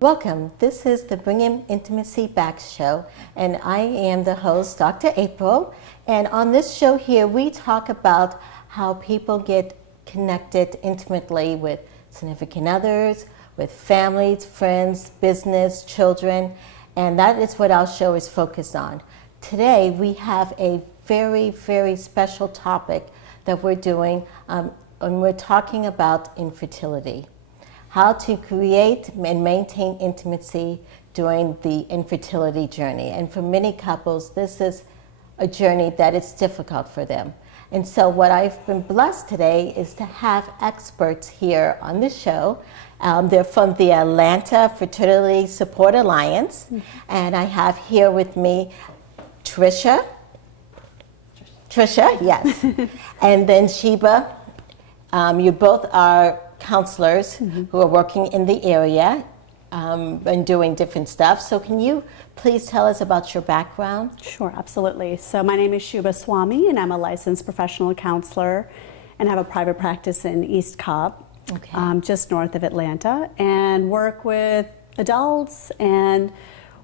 Welcome. This is the Bringing Intimacy Back show, and I am the host, Dr. April. And on this show here, we talk about how people get connected intimately with significant others, with families, friends, business, children, and that is what our show is focused on. Today, we have a very, very special topic that we're doing, and we're talking about infertility. How to create and maintain intimacy during the infertility journey. And for many couples, this is a journey that is difficult for them. And so what I've been blessed today is to have experts here on the show. They're from the Atlanta Fertility Support Alliance. And I have here with me Tricia, yes. And then Shubha. You both are counselors who are working in the area and doing different stuff. So can you please tell us about your background? Sure, absolutely. So my name is Shubha Swamy, and I'm a licensed professional counselor and have a private practice in East Cobb, just north of Atlanta, and work with adults and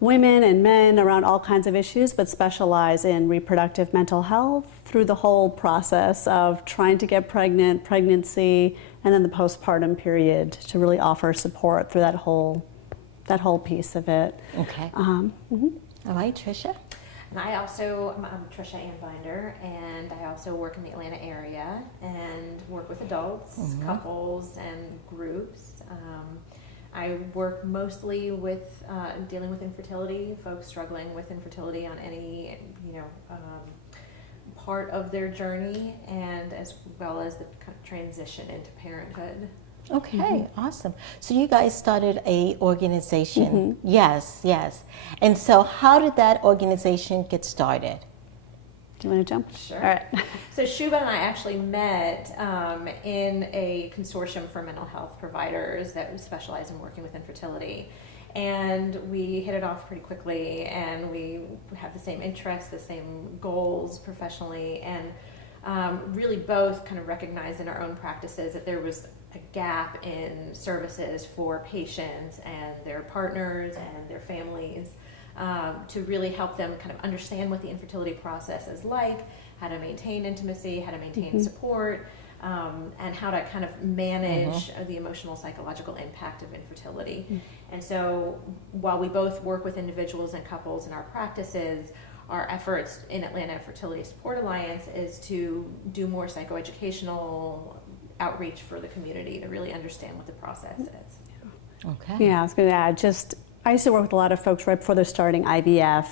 women and men around all kinds of issues, but specialize in reproductive mental health through the whole process of trying to get pregnant, pregnancy, and then the postpartum period to really offer support through that whole piece of it. Okay. All right, Tricia. And I'm Tricia Anbinder, and I also work in the Atlanta area and work with adults, couples, and groups. I work mostly with dealing with infertility, folks struggling with infertility on any, part of their journey, and as well as the kind of transition into parenthood. Okay, awesome. So you guys started a organization. Yes. And so how did that organization get started? Do you want to jump? Sure. All right. So Shubha and I actually met in a consortium for mental health providers that specialize in working with infertility. And we hit it off pretty quickly, and we have the same interests, the same goals professionally, and really both kind of recognized in our own practices that there was a gap in services for patients and their partners and their families to really help them kind of understand what the infertility process is like, how to maintain intimacy, how to maintain support, and how to kind of manage the emotional, psychological impact of infertility. And so while we both work with individuals and couples in our practices, our efforts in Atlanta Fertility Support Alliance is to do more psychoeducational outreach for the community to really understand what the process is. Okay. Yeah, I was going to add, I used to work with a lot of folks right before they're starting IVF,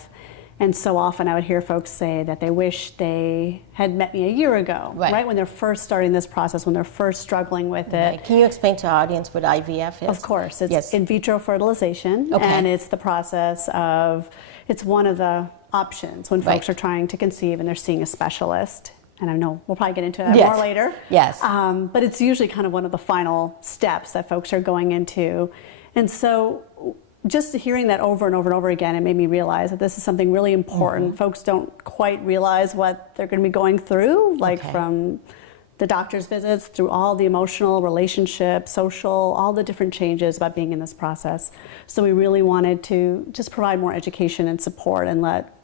and so often I would hear folks say that they wish they had met me a year ago, right? When they're first starting this process, when they're first struggling with it. Right. Can you explain to our audience what IVF is? Of course. It's in vitro fertilization, and it's the process of, it's one of the options when folks are trying to conceive and they're seeing a specialist. And I know we'll probably get into that more later. Yes. But it's usually kind of one of the final steps that folks are going into. And so just hearing that over and over and over again, it made me realize that this is something really important. Folks don't quite realize what they're going to be going through, from the doctor's visits through all the emotional, relationship, social, all the different changes about being in this process. So we really wanted to just provide more education and support and let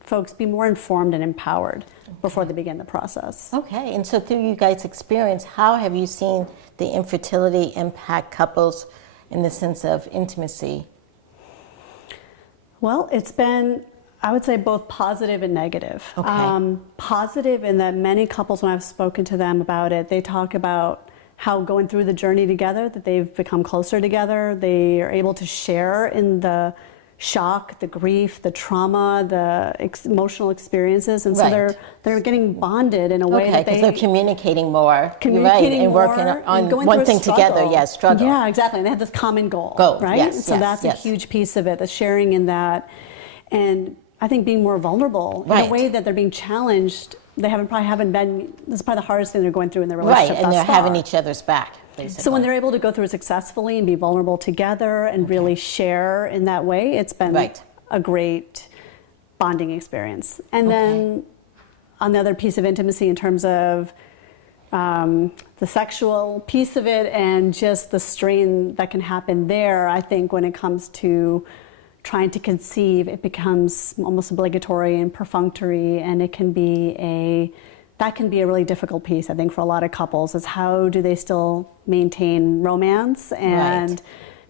folks be more informed and empowered before they begin the process. Okay, and so through you guys' experience, how have you seen the infertility impact couples in the sense of intimacy? Well, it's been, I would say, both positive and negative. Okay. Positive in that many couples, when I've spoken to them about it, they talk about how going through the journey together, that they've become closer together. They are able to share in the shock, the grief, the trauma, the emotional experiences, and so they're getting bonded in a way that because they're communicating more, and working on one thing together. Struggle. Yeah, exactly. And they have this common goal, right? Yes, so that's a huge piece of it, the sharing in that, and I think being more vulnerable in a way that they're being challenged. They haven't been. This is probably the hardest thing they're going through in their relationship. Right, and they're having each other's back. Basically. So when they're able to go through it successfully and be vulnerable together and really share in that way, it's been a great bonding experience. And then on the other piece of intimacy in terms of the sexual piece of it and just the strain that can happen there. I think when it comes to trying to conceive, it becomes almost obligatory and perfunctory, and it can be a really difficult piece, I think, for a lot of couples, is how do they still maintain romance and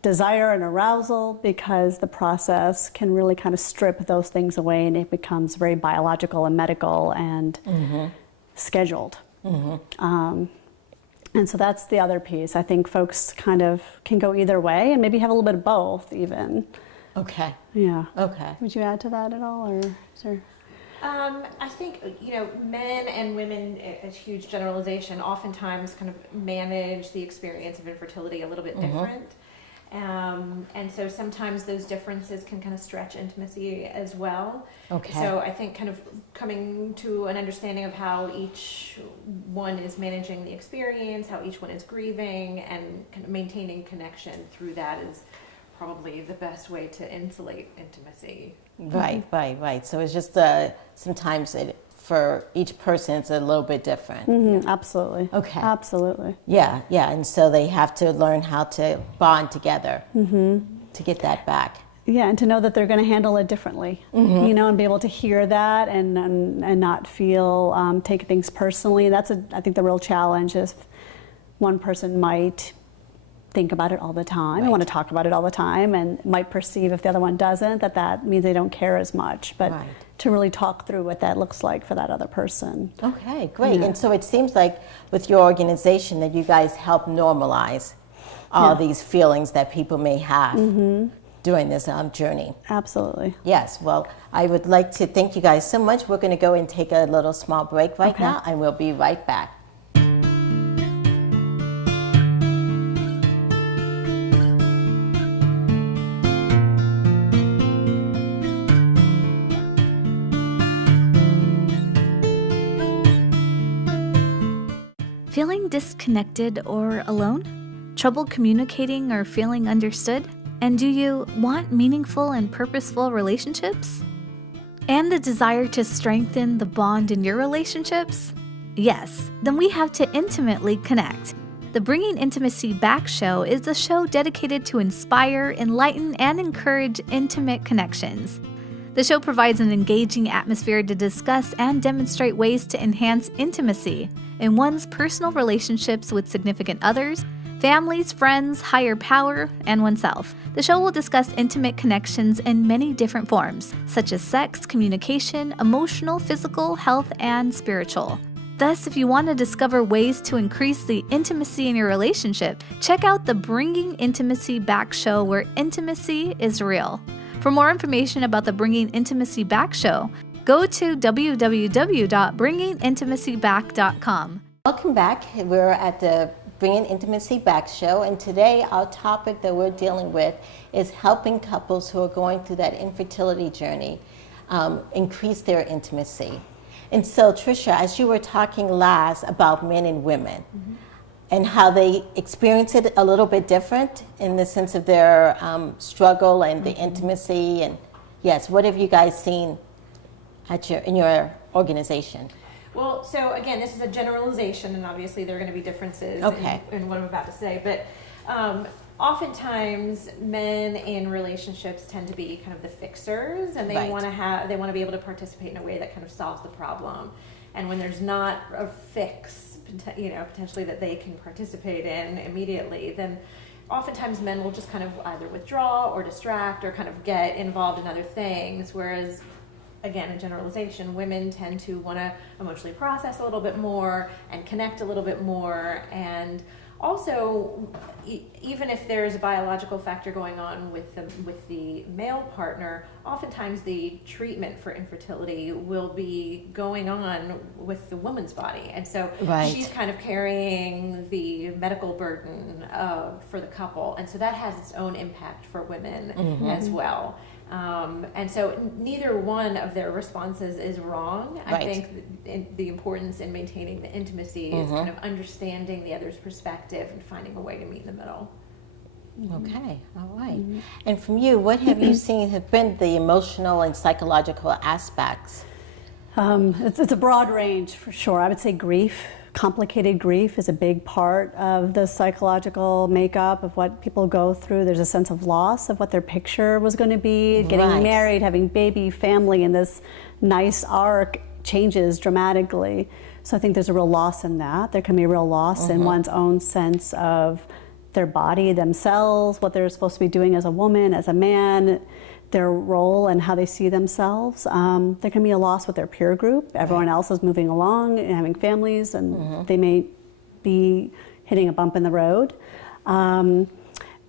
desire and arousal, because the process can really kind of strip those things away, and it becomes very biological and medical and scheduled. And so that's the other piece. I think folks kind of can go either way and maybe have a little bit of both even. Okay. Yeah. Okay. Would you add to that at all, or is there? I think, men and women, a huge generalization, oftentimes kind of manage the experience of infertility a little bit different. And so sometimes those differences can kind of stretch intimacy as well. Okay. So I think kind of coming to an understanding of how each one is managing the experience, how each one is grieving, and kind of maintaining connection through that is probably the best way to insulate intimacy. Right. So it's just sometimes for each person it's a little bit different. Absolutely. Okay. Absolutely. Yeah, and so they have to learn how to bond together to get that back. Yeah, and to know that they're going to handle it differently, and be able to hear that and not feel, take things personally. That's, I think, the real challenge. If one person might think about it all the time and want to talk about it all the time, and might perceive if the other one doesn't, that means they don't care as much. But to really talk through what that looks like for that other person. Okay, great. And so it seems like with your organization that you guys help normalize all these feelings that people may have during this journey. Absolutely. Yes, well, I would like to thank you guys so much. We're going to go and take a little small break right now, and we'll be right back. Feeling disconnected or alone? Trouble communicating or feeling understood? And do you want meaningful and purposeful relationships? And the desire to strengthen the bond in your relationships? Yes, then we have to intimately connect. The Bringing Intimacy Back show is a show dedicated to inspire, enlighten, and encourage intimate connections. The show provides an engaging atmosphere to discuss and demonstrate ways to enhance intimacy in one's personal relationships with significant others, families, friends, higher power, and oneself. The show will discuss intimate connections in many different forms, such as sex, communication, emotional, physical, health, and spiritual. Thus, if you want to discover ways to increase the intimacy in your relationship, check out the Bringing Intimacy Back show, where intimacy is real. For more information about the Bringing Intimacy Back show, go to www.bringingintimacyback.com. Welcome back. We're at the Bringing Intimacy Back show, and today our topic that we're dealing with is helping couples who are going through that infertility journey increase their intimacy. And so, Tricia, as you were talking last about men and women, and how they experience it a little bit different in the sense of their struggle and the intimacy, and yes, what have you guys seen in your organization? Well, so again, this is a generalization, and obviously there are going to be differences in what I'm about to say, but oftentimes men in relationships tend to be kind of the fixers, and they want to be able to participate in a way that kind of solves the problem. And when there's not a fix, potentially that they can participate in immediately, then oftentimes men will just kind of either withdraw or distract or kind of get involved in other things, whereas, again, a generalization, women tend to want to emotionally process a little bit more and connect a little bit more. And also, even if there's a biological factor going on with the male partner, oftentimes the treatment for infertility will be going on with the woman's body, and so she's kind of carrying the medical burden for the couple, and so that has its own impact for women as well. And so neither one of their responses is wrong. I think the importance in maintaining the intimacy is kind of understanding the other's perspective and finding a way to meet in the middle. Okay, all right. And from you, what have you seen have been the emotional and psychological aspects? It's a broad range for sure. I would say grief complicated grief is a big part of the psychological makeup of what people go through. There's a sense of loss of what their picture was going to be. Getting married, having baby, family, and this nice arc changes dramatically. So I think there's a real loss in that. There can be a real loss in one's own sense of their body, themselves, what they're supposed to be doing as a woman, as a man, their role and how they see themselves. There can be a loss with their peer group. Everyone else is moving along and having families, and they may be hitting a bump in the road. And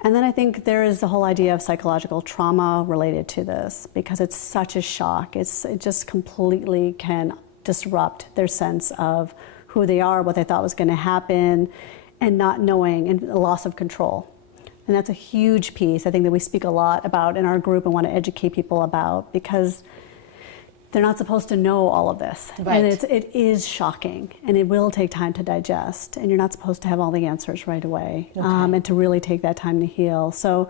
then I think there is the whole idea of psychological trauma related to this, because it's such a shock. It just completely can disrupt their sense of who they are, what they thought was going to happen, and not knowing, and a loss of control. And that's a huge piece, I think, that we speak a lot about in our group and want to educate people about, because they're not supposed to know all of this. Right. And it is shocking, and it will take time to digest, and you're not supposed to have all the answers right away, and to really take that time to heal. So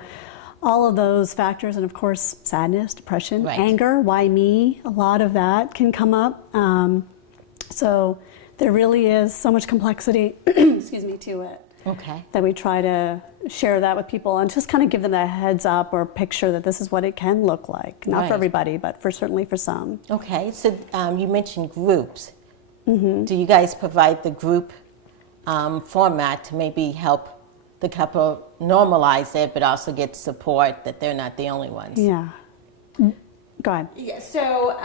all of those factors, and of course, sadness, depression, anger, why me? A lot of that can come up. So there really is so much complexity, excuse me, to it. That we try to share that with people and just kind of give them that heads up or picture that this is what it can look like. Not for everybody, but certainly for some. Okay, so you mentioned groups. Do you guys provide the group format to maybe help the couple normalize it, but also get support that they're not the only ones? Yeah. Go ahead. Yeah, so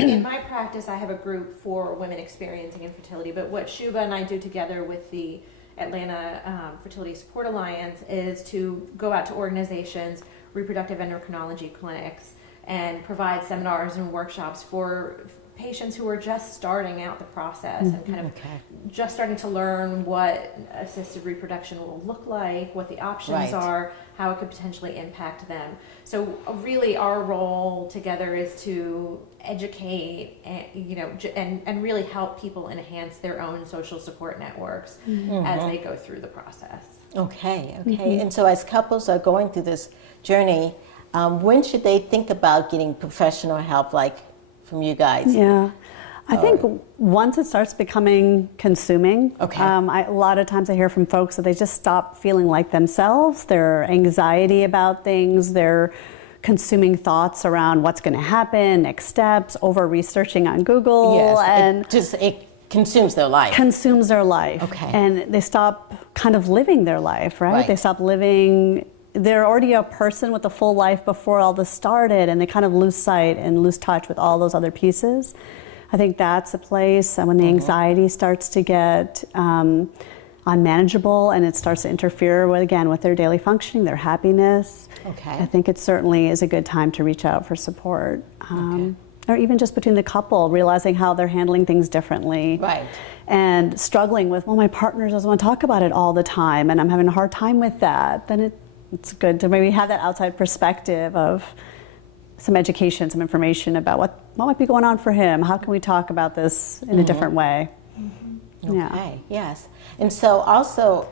in my practice, I have a group for women experiencing infertility, but what Shubha and I do together with the Atlanta Fertility Support Alliance is to go out to organizations, reproductive endocrinology clinics, and provide seminars and workshops for patients who are just starting out the process and kind of just starting to learn what assisted reproduction will look like, what the options are, how it could potentially impact them. So really our role together is to educate and really help people enhance their own social support networks as they go through the process. Okay. And so as couples are going through this journey, when should they think about getting professional help, like from you guys? Yeah, I think once it starts becoming consuming, a lot of times I hear from folks that they just stop feeling like themselves. Their anxiety about things, their consuming thoughts around what's going to happen, next steps, over researching on Google, and it consumes their life. Consumes their life, and they stop kind of living their life, right? They stop living. They're already a person with a full life before all this started, and they kind of lose sight and lose touch with all those other pieces. I think that's a place when the anxiety starts to get unmanageable and it starts to interfere with their daily functioning, their happiness. I think it certainly is a good time to reach out for support. Or even just between the couple, realizing how they're handling things differently. And struggling with, well, my partner doesn't want to talk about it all the time, and I'm having a hard time with that. Then it's good to maybe have that outside perspective of some education, some information about what might be going on for him. How can we talk about this in a different way? Yes. And so also,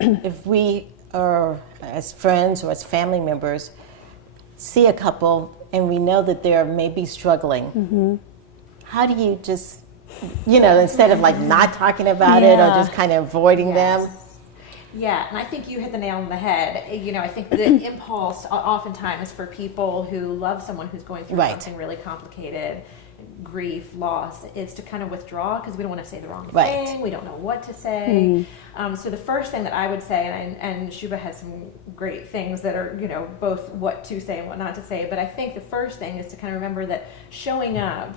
if we are, as friends or as family members, see a couple and we know that they're maybe struggling, how do you just, instead of like not talking about it or just kind of avoiding them? Yeah, and I think you hit the nail on the head. I think the impulse oftentimes for people who love someone who's going through something really complicated, grief, loss, is to kind of withdraw because we don't want to say the wrong thing. We don't know what to say. So the first thing that I would say, and Shubha has some great things that are, both what to say and what not to say, but I think the first thing is to kind of remember that showing up,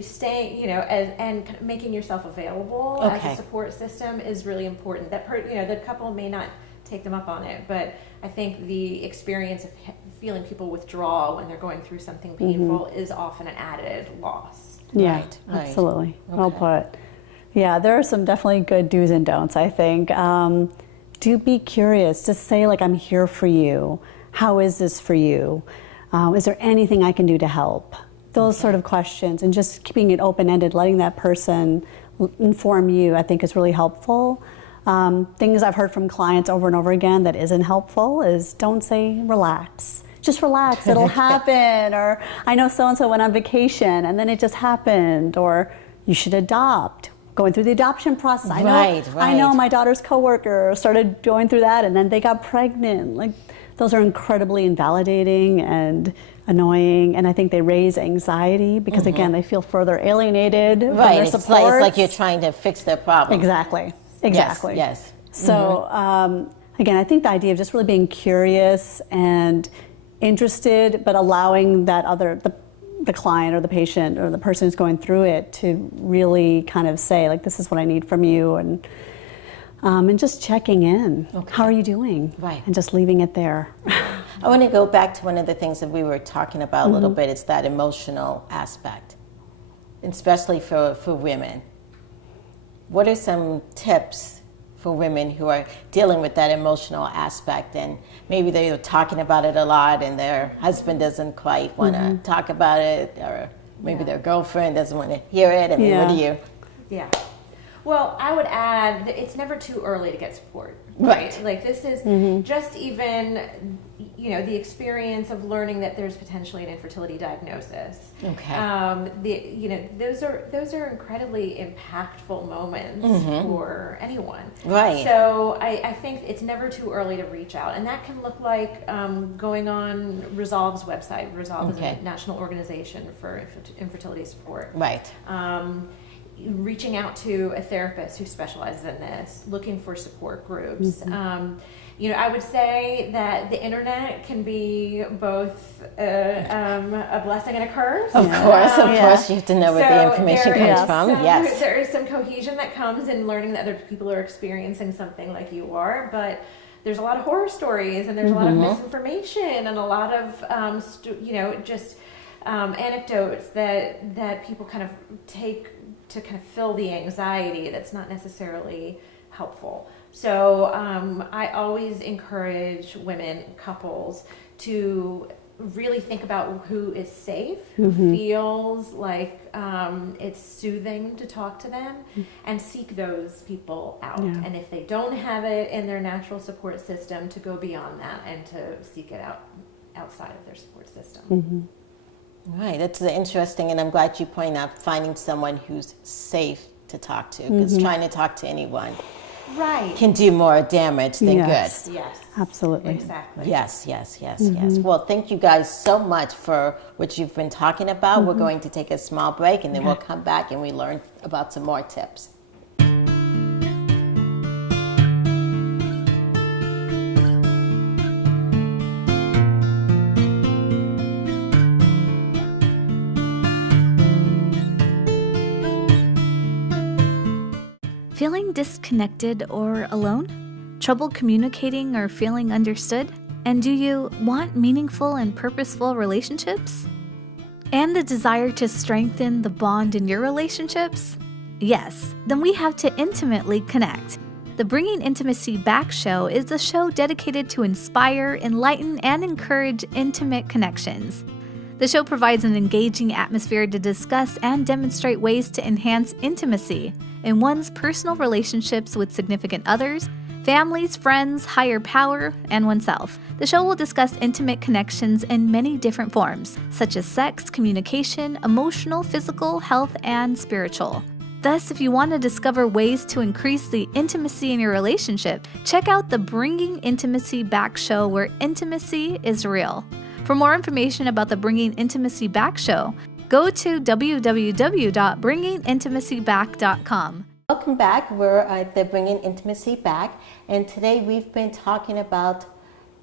staying, and making yourself available as a support system is really important. That the couple may not take them up on it, but I think the experience of feeling people withdraw when they're going through something painful is often an added loss. Absolutely. Well put. Yeah, there are some definitely good do's and don'ts, I think. Do be curious. Just say, like, I'm here for you. How is this for you? Is there anything I can do to help? Those sort of questions, and just keeping it open-ended, letting that person inform you, I think is really helpful. Things I've heard from clients over and over again that isn't helpful is don't say relax. Just relax, it'll happen. Or I know so-and-so went on vacation and then it just happened. Or you should adopt. going through the adoption process. I Right. know my daughter's coworker started going through that and then they got pregnant. Like, those are incredibly invalidating and annoying, and I think they raise anxiety because again, they feel further alienated from their It's supports. like you're trying to fix their problem. Exactly. Yes. So again, I think the idea of just really being curious and interested, but allowing that the client or the patient or the person who's going through it to really kind of say, like, this is what I need from you, and just checking in. Okay. How are you doing? Right. And just leaving it there. I want to go back to one of the things that we were talking about a little bit. It's that emotional aspect, especially for women. What are some tips for women who are dealing with that emotional aspect, and maybe they're talking about it a lot and their husband doesn't quite want to talk about it, or maybe their girlfriend doesn't want to hear it? I mean, what do you? Yeah. Well, I would add that it's never too early to get support. Right. Like, this is just even, the experience of learning that there's potentially an infertility diagnosis. Okay. Those are incredibly impactful moments for anyone. Right. So I think it's never too early to reach out, and that can look like going on Resolve's website. Resolve is a national organization for infertility support. Right. Reaching out to a therapist who specializes in this, looking for support groups. I would say that the internet can be both a blessing and a curse. Of course, you have to know where the information comes from. Yes. There is some cohesion that comes in learning that other people are experiencing something like you are, but there's a lot of horror stories, and there's a lot of misinformation, and a lot of anecdotes that people kind of take to kind of fill the anxiety that's not necessarily helpful. So I always encourage women, couples, to really think about who is safe, who feels like it's soothing to talk to them, and seek those people out. And if they don't have it in their natural support system, to go beyond that and to seek it out outside of their support system. Right, that's interesting, and I'm glad you point out finding someone who's safe to talk to, because trying to talk to anyone can do more damage than good. Yes, absolutely. Exactly. Yes. Well, thank you guys so much for what you've been talking about. We're going to take a small break, and then we'll come back and we learn about some more tips. Feeling disconnected or alone? Trouble communicating or feeling understood? And do you want meaningful and purposeful relationships? And the desire to strengthen the bond in your relationships? Yes, then we have to intimately connect. The Bringing Intimacy Back show is a show dedicated to inspire, enlighten, and encourage intimate connections. The show provides an engaging atmosphere to discuss and demonstrate ways to enhance intimacy in one's personal relationships with significant others, families, friends, higher power, and oneself. The show will discuss intimate connections in many different forms, such as sex, communication, emotional, physical, health, and spiritual. Thus, if you want to discover ways to increase the intimacy in your relationship, check out the Bringing Intimacy Back show, where intimacy is real. For more information about the Bringing Intimacy Back show, go to www.bringingintimacyback.com. Welcome back. We're at the Bringing Intimacy Back, and today we've been talking about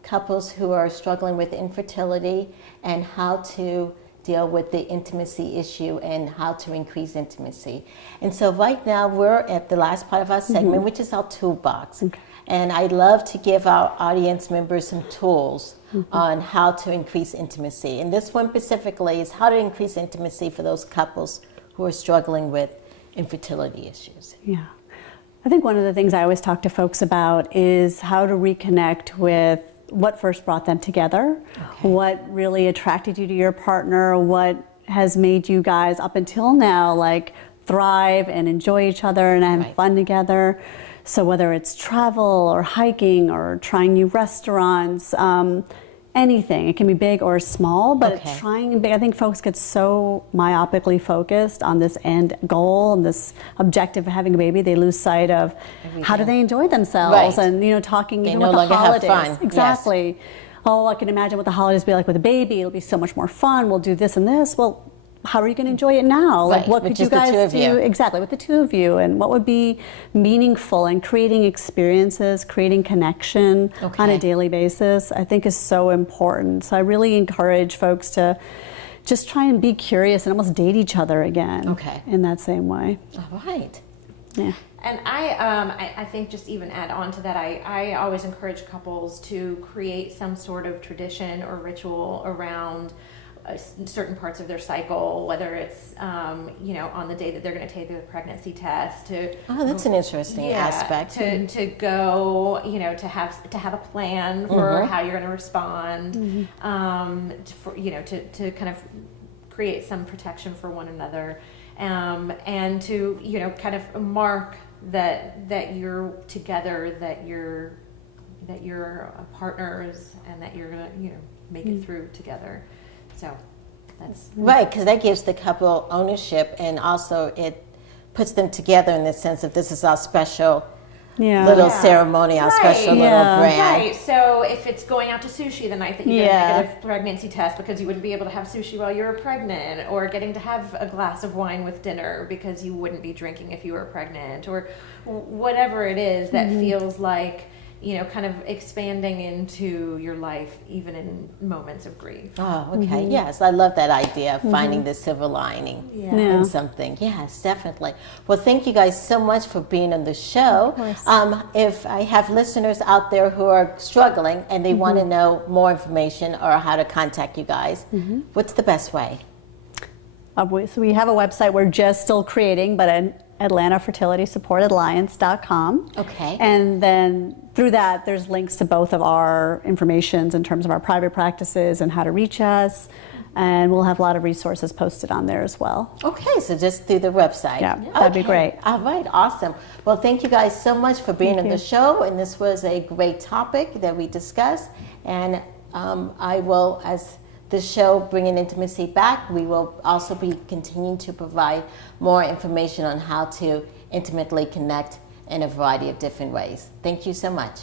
couples who are struggling with infertility and how to deal with the intimacy issue and how to increase intimacy. And so right now we're at the last part of our segment, which is our toolbox. And I'd love to give our audience members some tools on how to increase intimacy. And this one specifically is how to increase intimacy for those couples who are struggling with infertility issues. Yeah. I think one of the things I always talk to folks about is how to reconnect with what first brought them together, what really attracted you to your partner, what has made you guys up until now like thrive and enjoy each other and have fun together. So whether it's travel or hiking or trying new restaurants, anything. It can be big or small, but Okay. trying big. I think folks get so myopically focused on this end goal and this objective of having a baby, they lose sight of how do they enjoy themselves, Right. and talking They even no with the longer have holidays. fun. Yes. Exactly. Oh, I can imagine what the holidays be like with a baby. It'll be so much more fun. We'll do this and this. Well, how are you going to enjoy it now? Right, Like, what with could you just the two guys of you. do exactly with the two of you, and what would be meaningful, and creating experiences, creating connection on Okay. a daily basis, I think is so important. So I really encourage folks to just try and be curious and almost date each other again. Okay. In that same way. All right. Yeah. And I think just even add on to that, I always encourage couples to create some sort of tradition or ritual around certain parts of their cycle, whether it's on the day that they're going to take the pregnancy test. Oh, that's an interesting aspect. To go, to have a plan for how you're going to respond, to kind of create some protection for one another, and to kind of mark that you're together, that you're partners, and that you're going to make it through together. So that's Right, because that gives the couple ownership, and also it puts them together in the sense of this is our special little ceremony, our special little brand. Right. So if it's going out to sushi the night that you get a negative pregnancy test because you wouldn't be able to have sushi while you were pregnant, or getting to have a glass of wine with dinner because you wouldn't be drinking if you were pregnant, or whatever it is that feels like kind of expanding into your life, even in moments of grief. Oh, okay. Yes, I love that idea of finding the silver lining in something. Yes, definitely. Well, thank you guys so much for being on the show. If I have listeners out there who are struggling and they want to know more information or how to contact you guys, what's the best way? So we have a website we're just still creating, but at AtlantaFertilitySupportAlliance.com. Okay. And then through that, there's links to both of our informations in terms of our private practices and how to reach us. And we'll have a lot of resources posted on there as well. Okay, so just through the website. Yeah, that'd be great. All right, awesome. Well, thank you guys so much for being on the show. And this was a great topic that we discussed. And I will, as the show Bringing Intimacy Back, we will also be continuing to provide more information on how to intimately connect in a variety of different ways. Thank you so much.